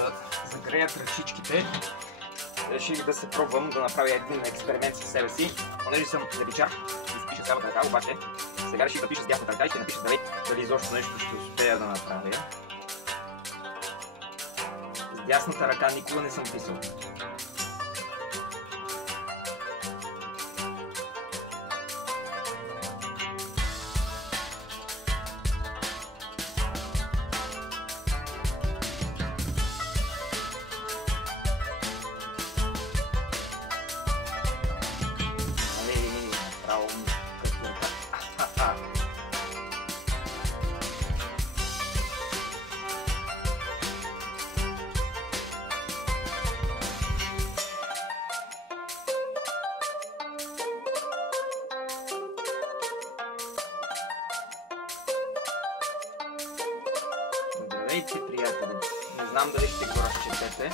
да загреят ръчичките, реших да се пробвам да направя един експеримент със себе си. Понеже съм левичар и пиша с лявата ръка, обаче сега реших да пиша с дясната ръка и ще напиша дали изобщо нещо ще успея да направя. С дясната ръка никога не съм писал. Здравейте, приятели! Не знам дали ще го разчетете.